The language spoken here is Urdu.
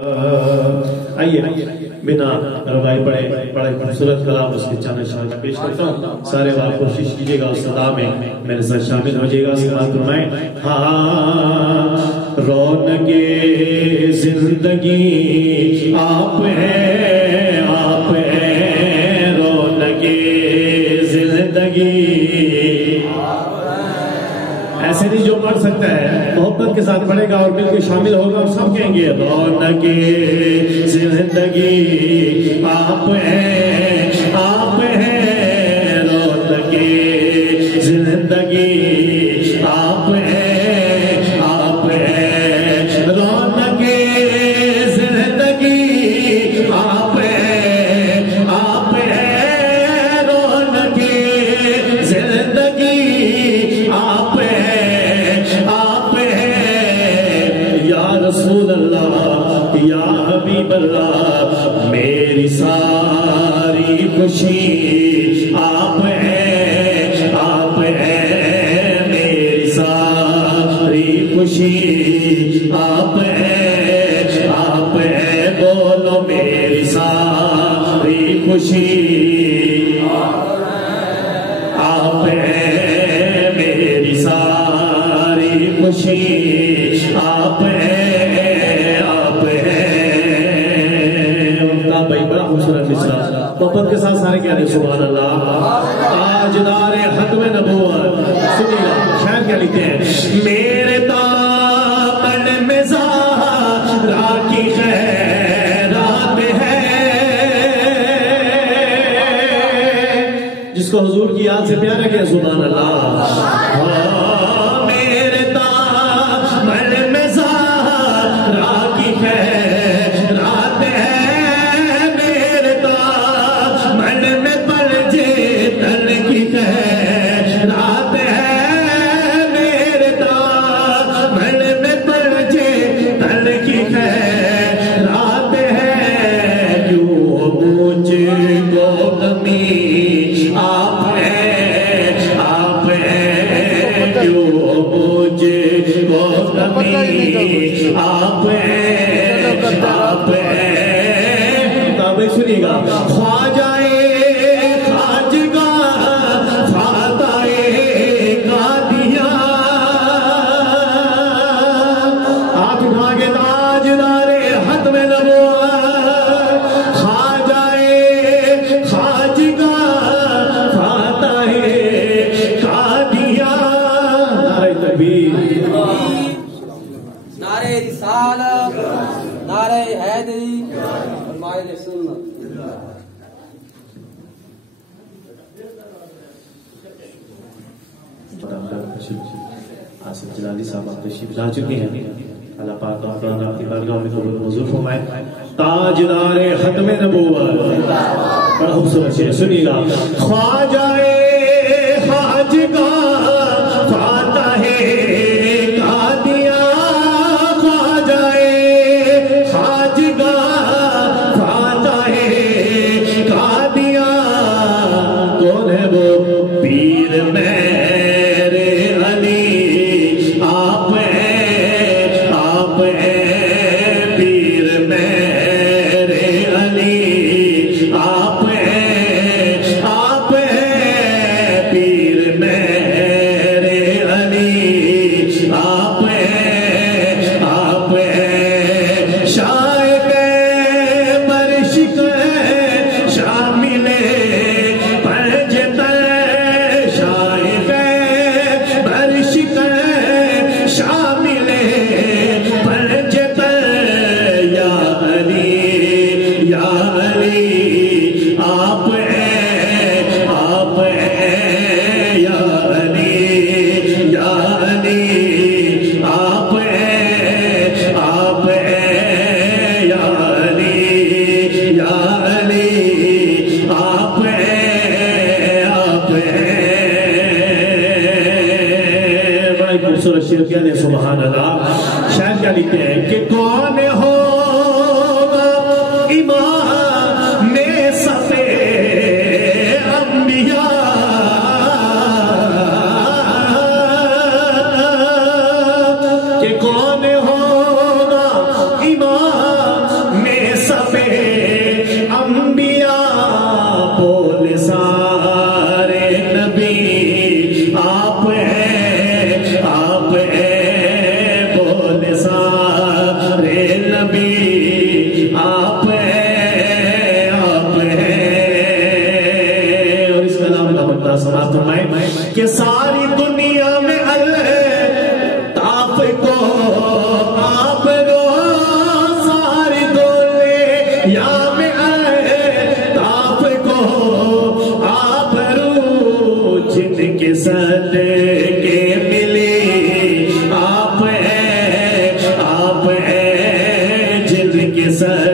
آئیے بنا روائی بڑے خوبصورت کلام اس کے چاند شاہ پیش کرتا ہوں. سارے آپ کوشش کیجیے گا اس صدا میں میرے ساتھ شامل ہو جائے گا. سماعت فرمائیں. ہاں رونق زندگی آپ ہیں، آپ ہیں رونق زندگی. ایسے نہیں جو پڑھ سکتا ہے محبت کے ساتھ پڑھے گا اور مل کے شامل ہوگا اور سب کہیں گے رونق زندگی آپ ہیں، آپ ہیں رونق زندگی آپ ہیں، آپ ہیں رونق زندگی آپ ہیں، آپ ہیں رونق زندگی آپ رسول اللہ یا حبیب اللہ میری ساری خوشی آپ ہیں، آپ ہیں میری ساری خوشی آپ ہیں، آپ ہیں بولو میری ساری خوشی آپ ہیں، میری ساری خوشی آپ ہیں. محبت کے ساتھ سارے کہہ رہے سبحان اللہ. تاجدار ختم نبوت سنیے شاید کیا لکھتے ہیں. میرے دامن میں زہرا کی خیرات ہے. جس کو حضور کی یاد سے پیارا کیا سبحان اللہ. میرے دامن میں زہرا کی خیرات ہے. آپ سنیے گا. خواجہ خواجگاہ فاتح قادیاں ہاتھ اٹھا کے تاجدار ختم نبوت خواجہ خواجگاہ فاتح قادیاں. نعرہ تکبیر، نعرہ رسالت، نعرہ حیدری اور مائل سنت. آصف جلالی صاحب آپ تشریف لا چکے ہیں. اللہ پاک آپ کی بارگاہ میں قبول منظور فرمائے. تاجدار ختم نبوت بڑا خوبصورت ہے سنیے گا. خواجہ خواجگاہ فاتح قادیاں خواجہ خواجگاہ فاتح قادیاں. کون ہے وہ پیر میرے علی آپ ہیں، آپ ہیں پیر میرے علی آپ ہیں، آپ ہیں نبی آپ ہیں آپ ہیں. اور اس کلام کا مقطع سماعت فرمائیں کہ ساری دنیا میں الطاف کو آپ کو ساری دنیا میں الطاف کو آپ رو جن کے صدقے آپ ہیں جن کے سر